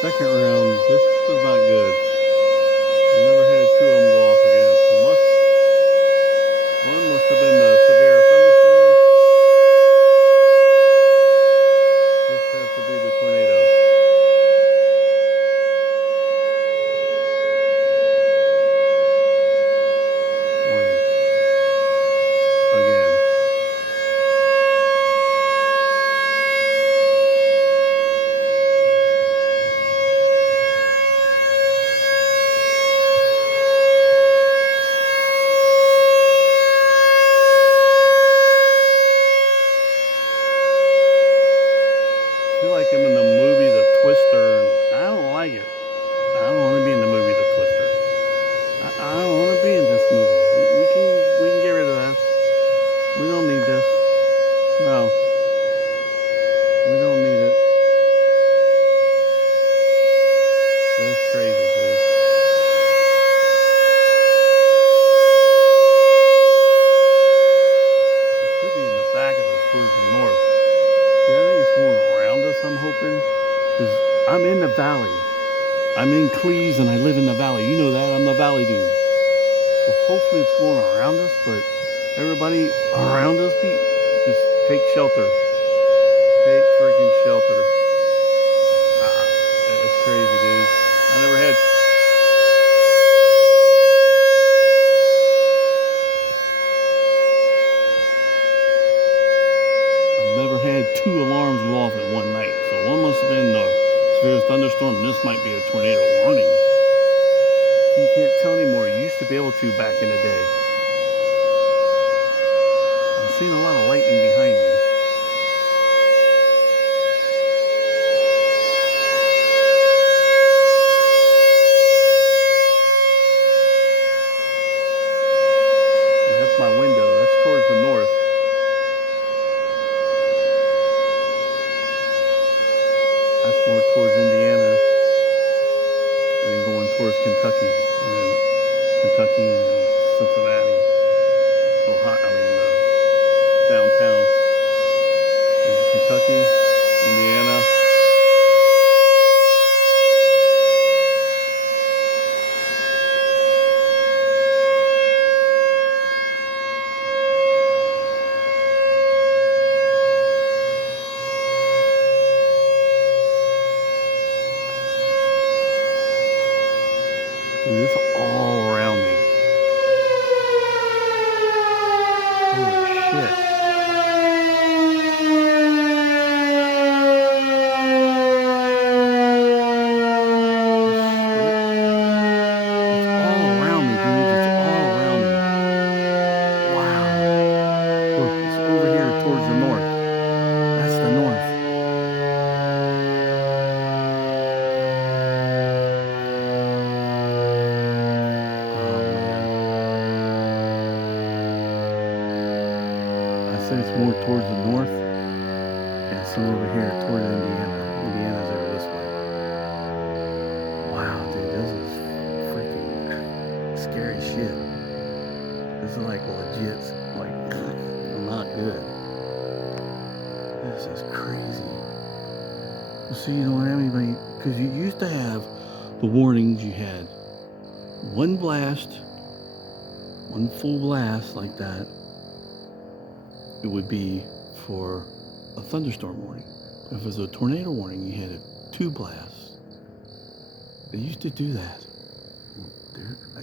Second round. This is not good. I never had two of them go off again. So one must have been the severe thunderstorm. This has to be the tornado. Warning. Again. I feel like I'm in the movie The Twister, and I don't like it. I don't want to be in the movie The Twister. I don't want to be in this movie. We can get rid of that. We don't need this. No, we don't need it. That's crazy, dude. It could be in the back of us towards the north. See, I think it's going around us. I'm hoping because I'm in the valley. I'm in Cleves and I live in the valley. You know that I'm the valley dude. So hopefully it's going around us. But everybody around us, just take shelter. Take freaking shelter. Ah, it's crazy, dude. I never had. I've never had two alarms go off at one night. So one must have been the severest thunderstorm, and this might be a tornado warning. So you can't tell anymore. You used to be able to back in the day. I'm seeing a lot of lightning behind me. That's my window. That's towards the north. That's more towards Indiana, and then going towards Kentucky, and then Kentucky and then Cincinnati. Ohio, I mean downtown. Kentucky, Indiana. Dude, it's all around me. Holy shit. It's all around me, dudes. It's all around me. Wow. Look, it's over here towards the north. That's the north. Oh, man. I said it's more towards the north and some over here towards Indiana. Indiana's over this way. Wow, dude, this is freaking scary shit. This is like legit, like, not good. This is crazy. So you don't have anybody, because you used to have the warnings. You had one blast, one full blast like that. It would be for a thunderstorm warning. If it was a tornado warning, you had two blasts. They used to do that.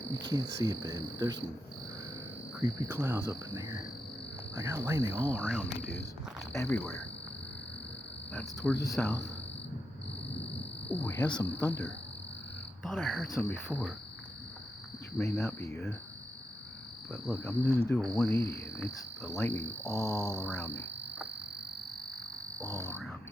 You can't see it, babe, but there's some creepy clouds up in there. I got lightning all around me, dude. It's everywhere. That's towards the south. Oh, we have some thunder. Thought I heard some before, which may not be good. But look, I'm going to do a 180, and it's the lightning all around me. All around me.